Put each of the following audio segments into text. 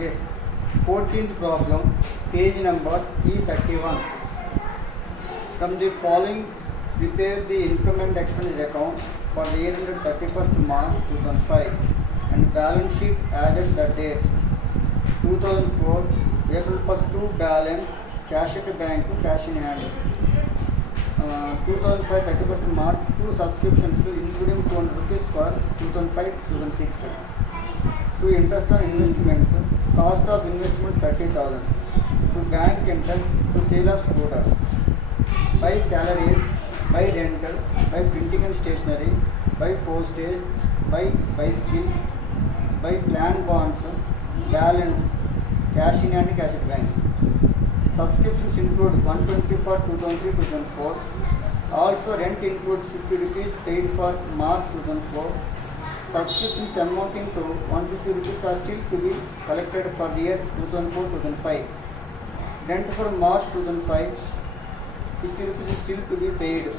Okay. 14th problem, page number E31. From the following, prepare the income and expenditure account for the year ended 31st March 2005 and balance sheet as at the date 2004 April 1st to balance cash at the bank to cash in hand. 2005 31st March, two subscriptions including 200 rupees for 2005-2006. To interest on investments, cost of investment 30,000. To bank interest, to sale of scooter. By salaries, by rental, by printing and stationery, by postage, by bicycle, by plan bonds, balance, cash in hand, cash at bank. Subscriptions include 120 for 2003-2004. Also rent includes 50 rupees paid for March 2004. Subscriptions amounting to 150 rupees are still to be collected for the year 2004-2005. Rent for March 2005, 50 rupees is still to be paid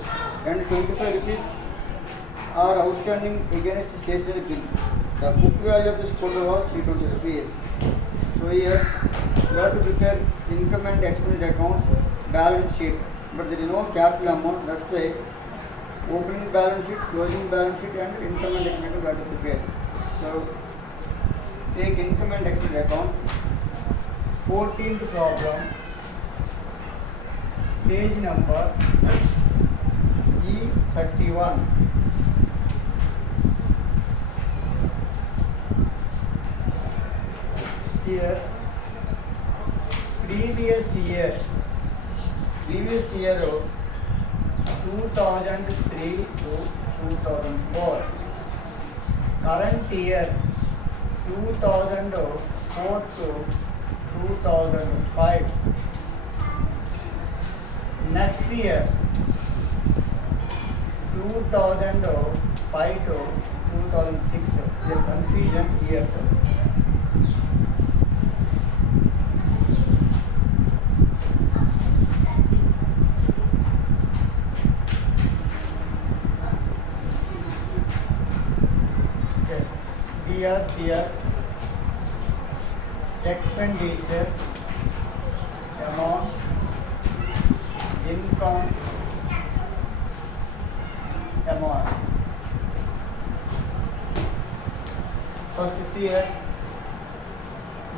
and 25 rupees are outstanding against stationery bill. The book value of the scooter was 320 rupees. So here you have to prepare income and expenditure account, balance sheet, but there is no capital amount. That's why opening balance sheet, closing balance sheet, and income and expenditure you have to prepare. So take income and expenditure account. 14th problem, page number E31. Here, previous year 2003 to 2004, current year 2004 to 2005, next year 2005 to 2006. The confusion here. Here expenditure, amount, income, amount. First see here,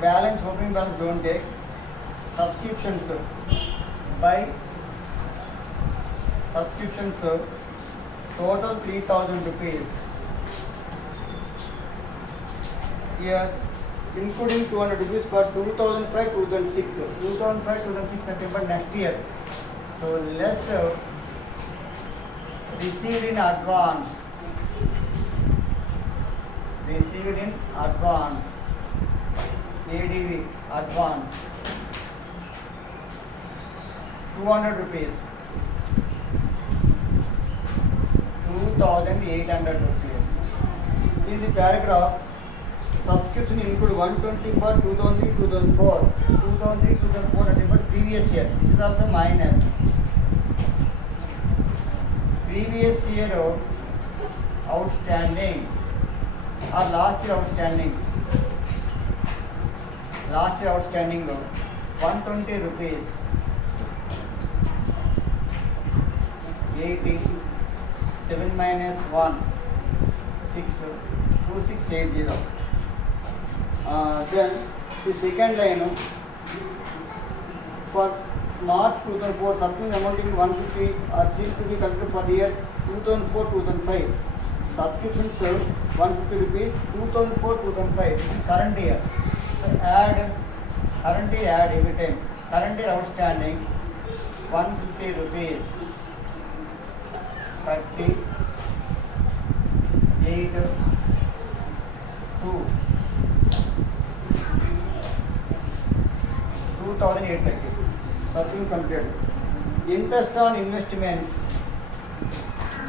balance, opening balance don't take. Subscriptions, by subscriptions total 3,000 rupees. Here including 200 rupees for 2005-2006. 2005-2006 nothing but next year. So less received in advance. Received in advance. ADV advance. 200 rupees. 2,800 rupees. See the paragraph. Subscription include 120 for 2003-2004. 2003-2004 nothing but previous year. This is also minus. Previous year outstanding or last year outstanding. Last year outstanding 120 rupees. 80. 7 minus 1. 6. 2680. Then the second line for March 2004, subscription amounting 150 are still to be collected for the year 2004-2005. Subscriptions 150 rupees 2004-2005. This is current year. So add current year, add every time. Current year outstanding 150 rupees. 30 8 2 2,830. Subscription completed. Interest on investments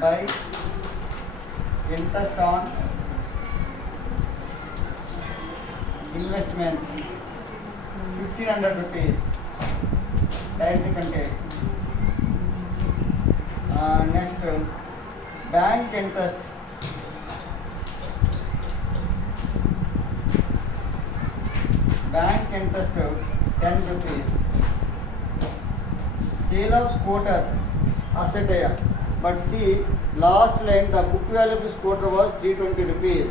by interest on investments 1,500 rupees. Directly can take. Next, bank interest bank interest 10 rupees. Sale of scooter asset here. But see, last line the book value of the scooter was 320 rupees.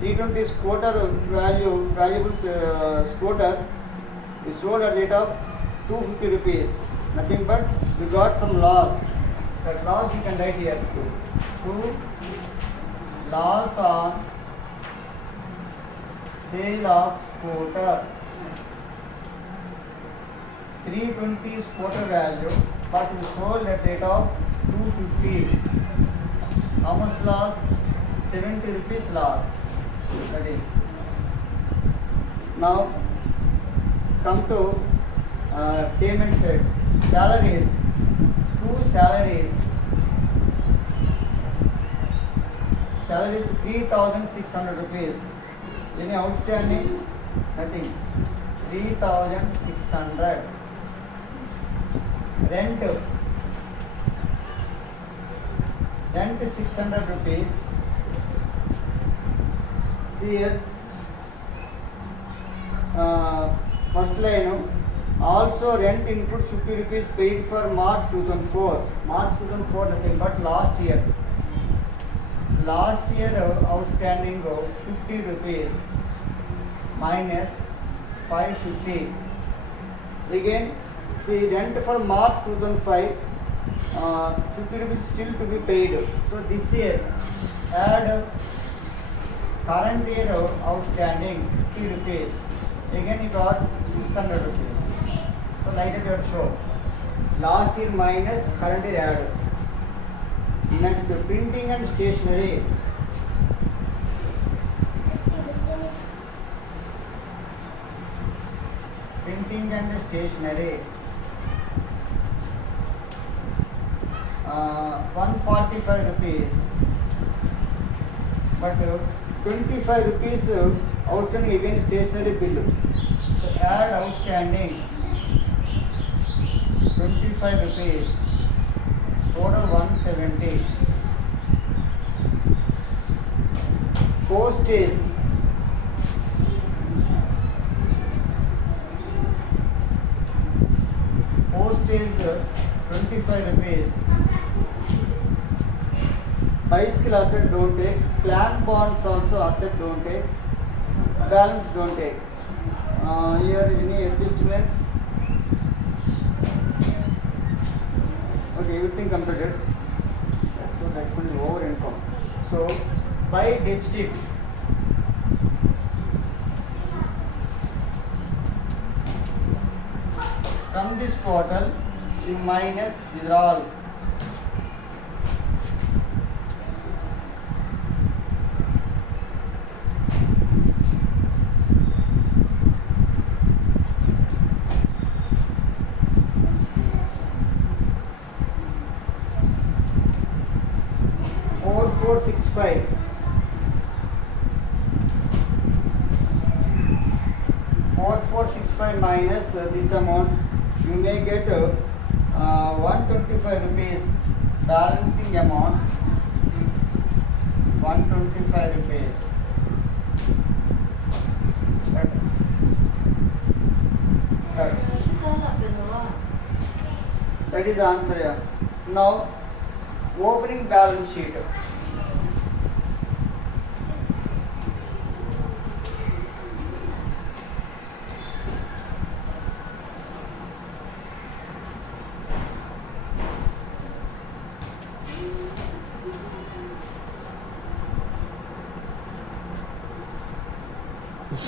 320 scooter valuable scooter is sold at the rate of 250 rupees. Nothing but we got some loss. That loss you can write here. To loss on sale of scooter. 320 scooter value, but we sold at rate of 250. How much loss? 70 rupees loss. That is. Now come to payment side. Salaries. Two salaries. Salaries 3,600 rupees. Any outstanding? Nothing. 3,600. Rent 600 rupees. See here, first line, also rent includes 50 rupees paid for March 2004. March 2004 nothing but last year. Last year outstanding 50 rupees minus 550. Again, see rent for March 2005, 50 rupees still to be paid. So this year add current year outstanding 50 rupees. Again you got 600 rupees. So like that you have to show. Last year minus current year add. Next, printing and stationery. Printing and stationery. 145 rupees. But 25 rupees outstanding against stationery bill. So add outstanding 25 rupees. Total 170. Postage. Postage 25 rupees. Bicycle asset don't take. Plan bonds also asset don't take. Balance don't take. Here any adjustments? Okay, everything completed. So the expense is over income. So by deficit, from this total you minus these are all. $4,465. 4,465 minus this amount, you may get 125 rupees balancing amount. 125 rupees. That is the answer here. Now opening balance sheet.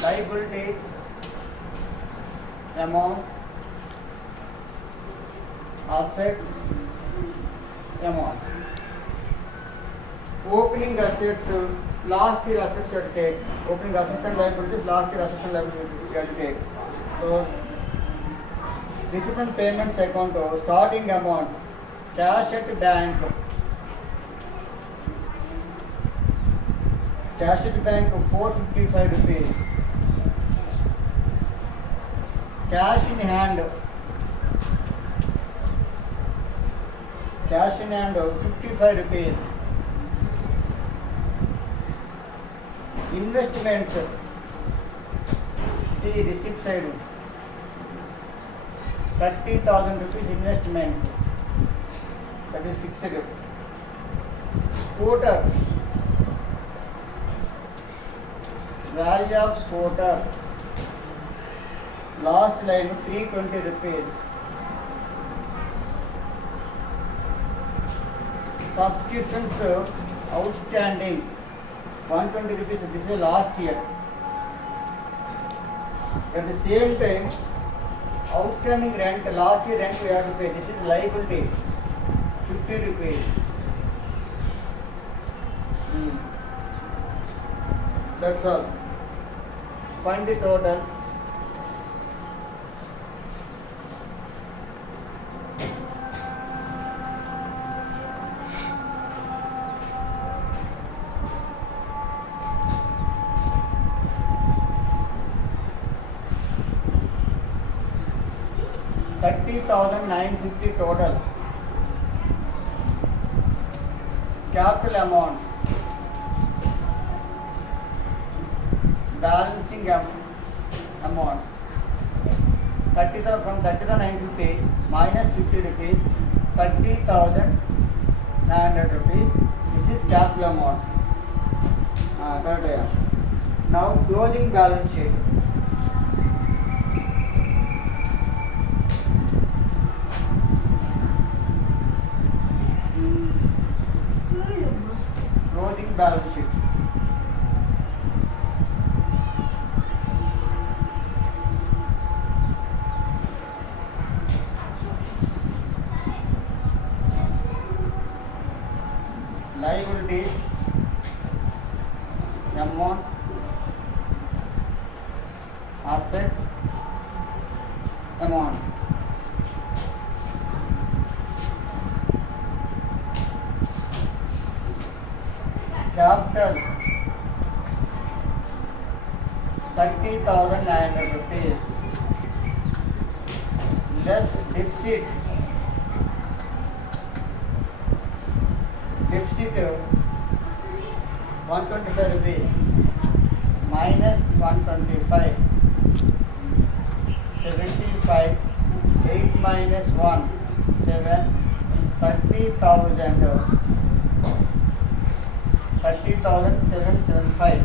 Liabilities amount, assets amount. Opening assets, last year assets you have to take. Opening assets and liabilities, last year assets and liabilities you have to take. So discipline payments account, starting amounts, cash at bank. Cash at bank 455 rupees. Cash in hand. Cash in hand 55 rupees. Investments. See the receipt side, 30,000 rupees investments, that is fixed. Scooter, value of scooter, last line 320 rupees. Subscriptions outstanding 120 rupees, this is last year. At the same time, outstanding rent, last year rent we have to pay, this is liability 50 rupees. That's all. Find the total. $30,950 total. Capital amount, balancing amount, 30,000 from 30,950 minus 50 rupees, 30,900 rupees. This is capital amount. Correct. Now closing balance sheet. Closing balance sheet. Liabilities, amount, assets, amount. Capital, 30,900 rupees, less deficit, 125 rupees, minus 125, 75, 8 minus 1, 7, 30,775.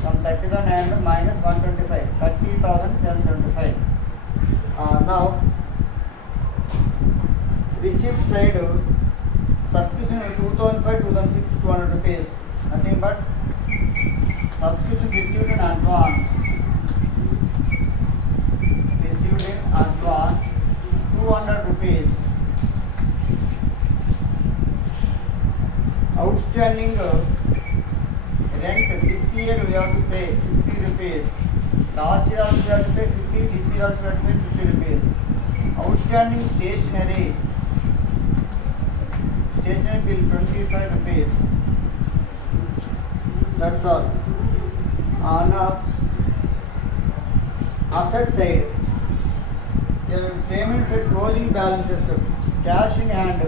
From 30,900 minus 125, 30,775. Now, receipt side, subscription 2005, 2006, 200 rupees. Nothing but subscription received in advance. Received in advance, 200 rupees. Outstanding rent, this year we have to pay 50 rupees. Last year also we have to pay 50, this year also we have to pay 50 rupees. Outstanding stationery bill 25 rupees. That's all. Now, asset side, payments at closing balances, cash in hand,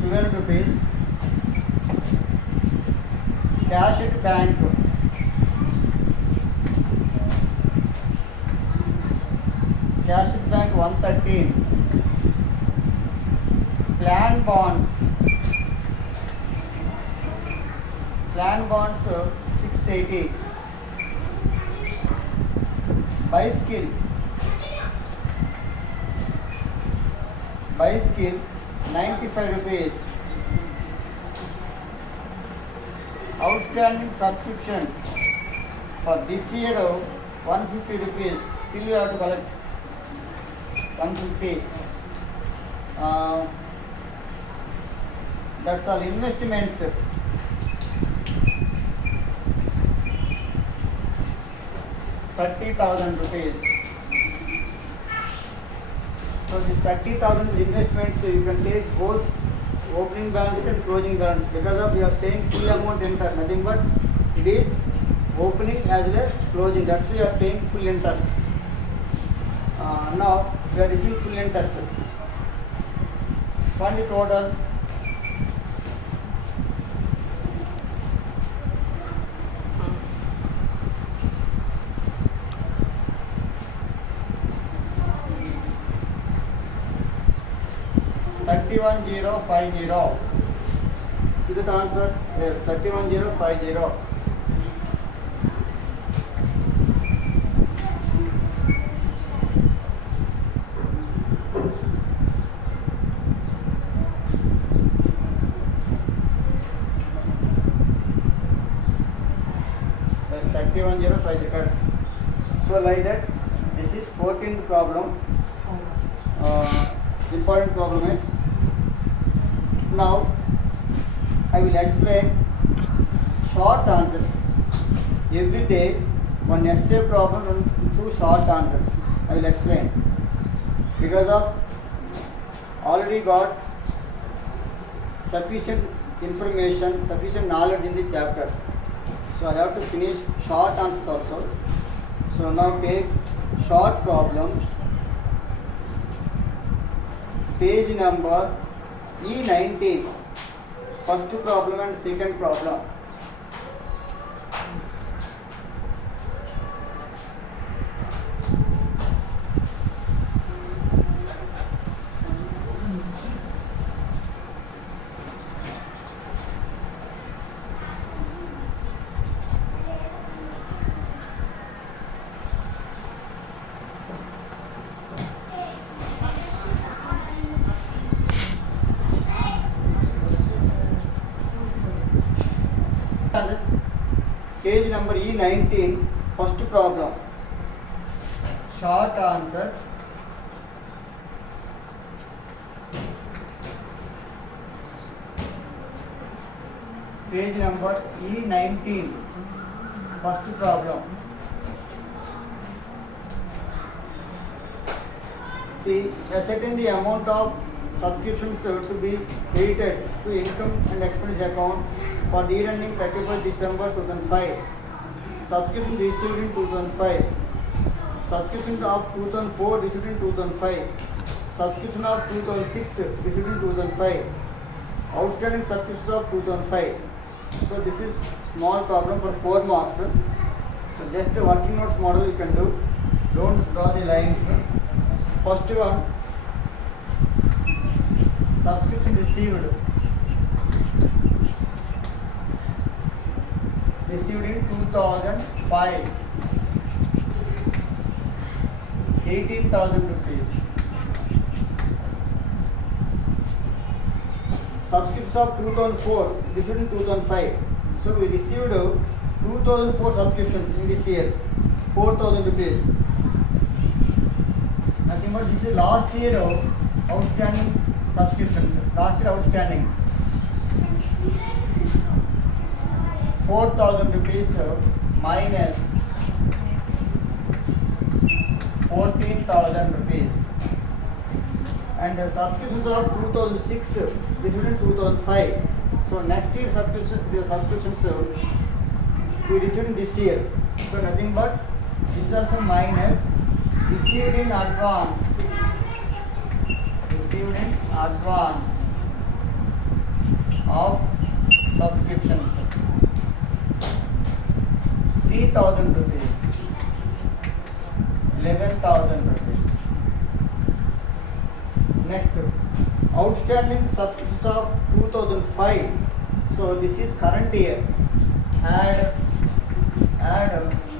12 rupees. Cash at bank, cash at bank 113. Plan bonds 680. Bicycle 95 rupees. Outstanding subscription for this year 150 rupees. Still you have to collect 150. That's all. Investments, 30,000 rupees. So this 30,000 investments, so you can take both opening balance sheet and closing balance sheet. Because of you are paying full amount interest, nothing but it is opening as well as closing. That's why you are paying full interest. Now we are receiving full interest. Find the total. 31050. See the answer? Yes, 31050. Yes, 31050. So like that, this is 14th problem. Important problem is. Now I will explain short answers. Every day one essay problem and two short answers. I will explain. Because of already got sufficient information, sufficient knowledge in the chapter. So I have to finish short answers also. So now take short problems. Page number E19. First problem and second problem. Page number E19, first problem. Short answers. Page number E19, first problem. See, ascertain the amount of subscriptions to be credited to income and expenditure account for the year ending 31st December 2005. Subscription received in 2005. Subscription of 2004 received in 2005. Subscription of 2006 received in 2005. Outstanding subscriptions of 2005. So this is small problem for 4 marks. So just a working notes model you can do. Don't draw the lines. First one, subscription received. Received in 2005, 18,000 rupees. Subscriptions of 2004 received in 2005. So we received 2004 subscriptions in this year, 4,000 rupees. Nothing but this is last year outstanding subscriptions. Last year outstanding 4,000 rupees minus 14,000 rupees. And the subscriptions of 2006 received in 2005. So next year subscriptions we received in this year. So nothing but this is also minus received in advance. Received in advance of subscriptions. 3,000 rupees. 11,000 rupees. Next, outstanding subscriptions of 2005. So this is current year. Add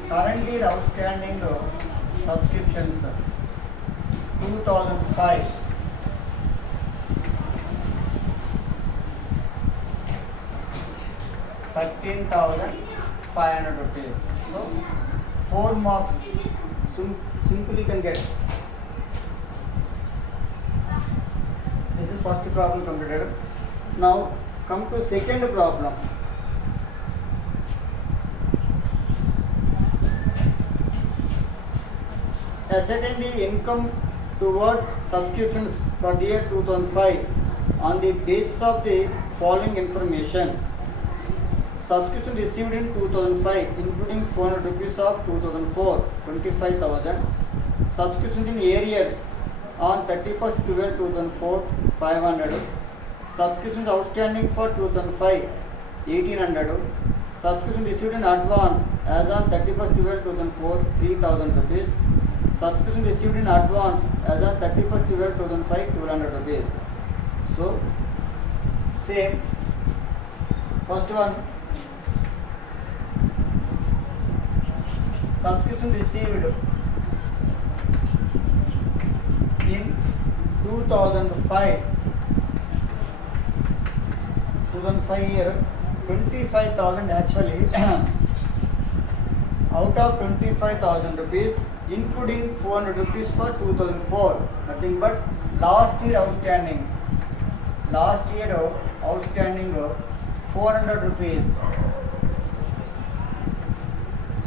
current year outstanding subscriptions 2005. 13,500 rupees. So 4 marks simply can get. This is first problem completed. Now come to second problem. Ascertain the income towards subscriptions for the year 2005 on the basis of the following information. Subscription received in 2005 including 400 rupees of 2004, 25,000. Subscriptions in arrears on 31st 12 2004, 500. Subscriptions outstanding for 2005, 1800. Subscription received in advance as on 31st 12 2004, 3,000 rupees. Subscription received in advance as on 31st 12 2005, 1200 rupees. So same. First one, subscription received in 2005 year, 25,000 actually. Out of 25,000 rupees, including 400 rupees for 2004, nothing but last year outstanding. Last year outstanding 400 rupees.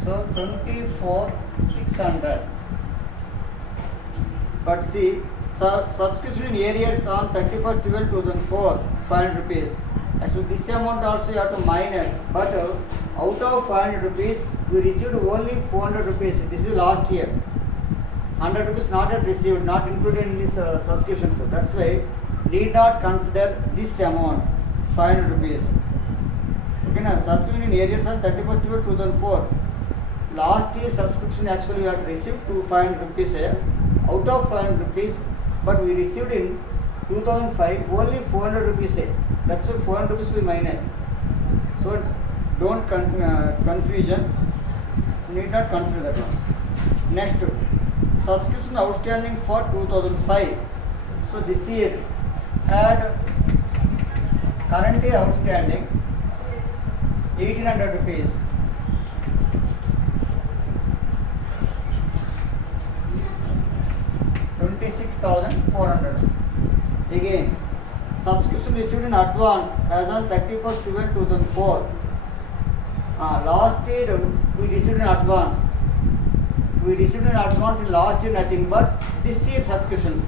So 24,600. But see, subscription in arrears on 31/12/2004, 500 rupees. So this amount also you have to minus. But out of 500 rupees, we received only 400 rupees. This is last year. 100 rupees not yet received, not included in this subscription. So that's why need not consider this amount, 500 rupees. Okay, now subscription in arrears on 31/12/2004. Last year subscription actually we have received 500 rupees here. Out of 500 rupees, but we received in 2005 only 400 rupees here. That's why 400 rupees we minus. So don't confusion. Need not consider that one. Next, subscription outstanding for 2005. So this year add current year outstanding 1800 rupees. 26,400. Again, subscription received in advance as on 31/12/2004. Last year we received in advance. We received in advance in last year nothing but this year subscriptions.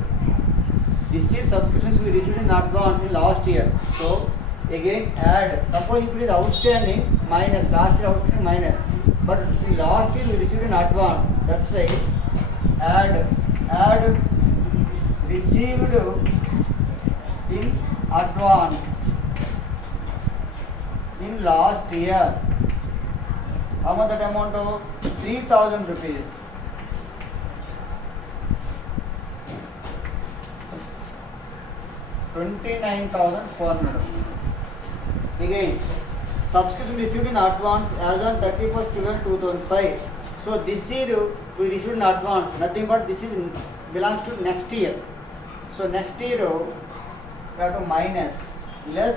This year subscriptions we received in advance in last year. So again add. Suppose if it is outstanding minus last year outstanding minus, but in last year we received in advance. That's why add received in advance in last year. How much that amount of 3,000 rupees. $29,400. Again, subscription received in advance as on 31/12/2005. So this year we received in advance, nothing but this is belongs to next year. So next year we have to minus less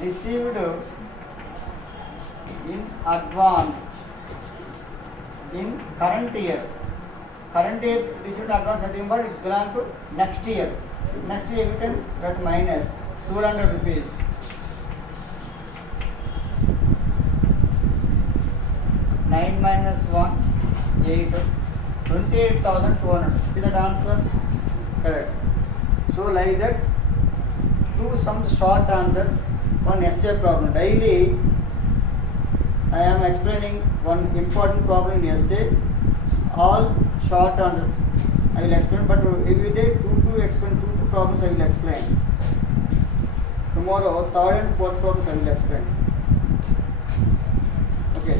received in advance in current year. Current year received in advance, nothing but it belongs to next year. Next year we can get minus 200 rupees. 9 minus 1, 8, 28,200. See that answer? Correct. So like that, do some short answers on essay problem. Daily I am explaining one important problem in essay. All short answers I will explain, but every day two problems I will explain. Tomorrow third and fourth problems I will explain. Okay.